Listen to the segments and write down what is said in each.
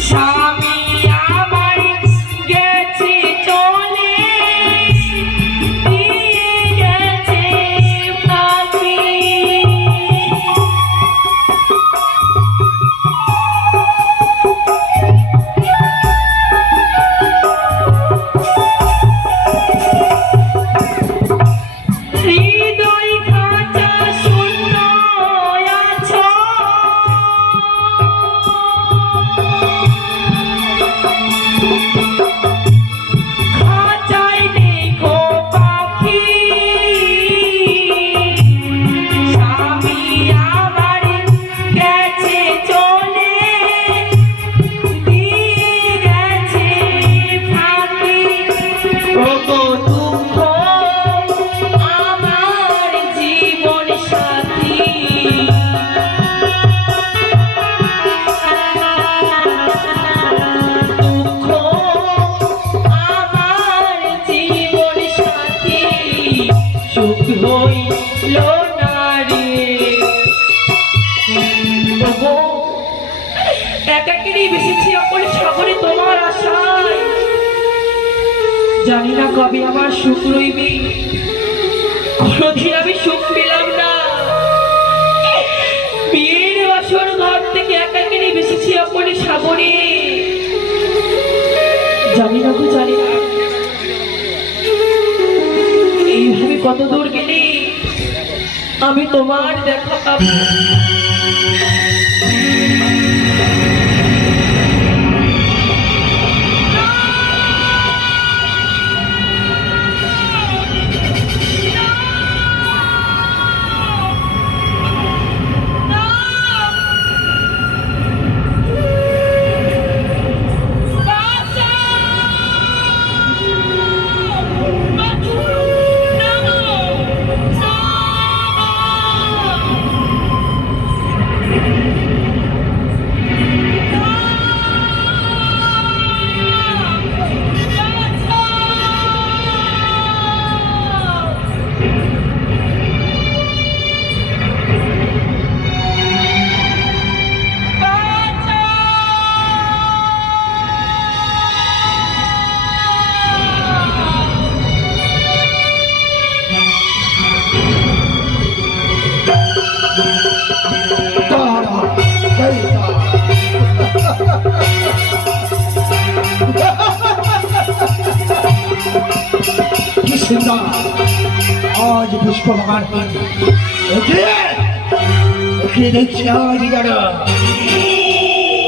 স্বামী হইল না রে ওগো, একাকিনী বেশিছি অপরে সাগরে তোমার আশায়। জানি না কবে আমার সুখ রইবে কোনদিন আমি সুখ পেলাম না। বিয়ের বাসর ঘর থেকে একাকিনী বেশিছি অপরে সাগরে। জানি না গো জানি না। কত দূর গেলি? আমি তোমার দেখা পাবো। তারা সুন্দর আজ পুষ্প বাগান ওকে ওকে দেখছি আজ যারা।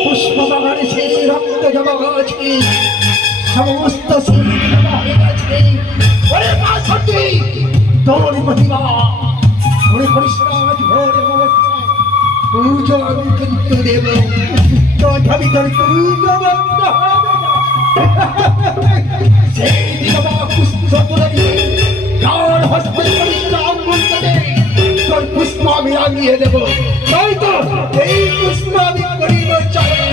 পুষ্প বাগানে সেই রক্ত জমা হয়েছে। সমস্ত তোর প্রতিভা মনে করিস আজ দেব। তথাপি তোর পুষ্প আমি রাঙিয়ে দেব তাই তো এই পুষ্প আমি করিব চাই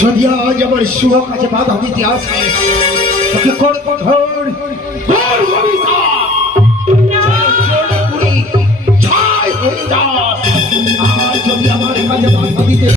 যদি আজ আমার শুভ কাছে বাধা দিতে আসে তোকে কর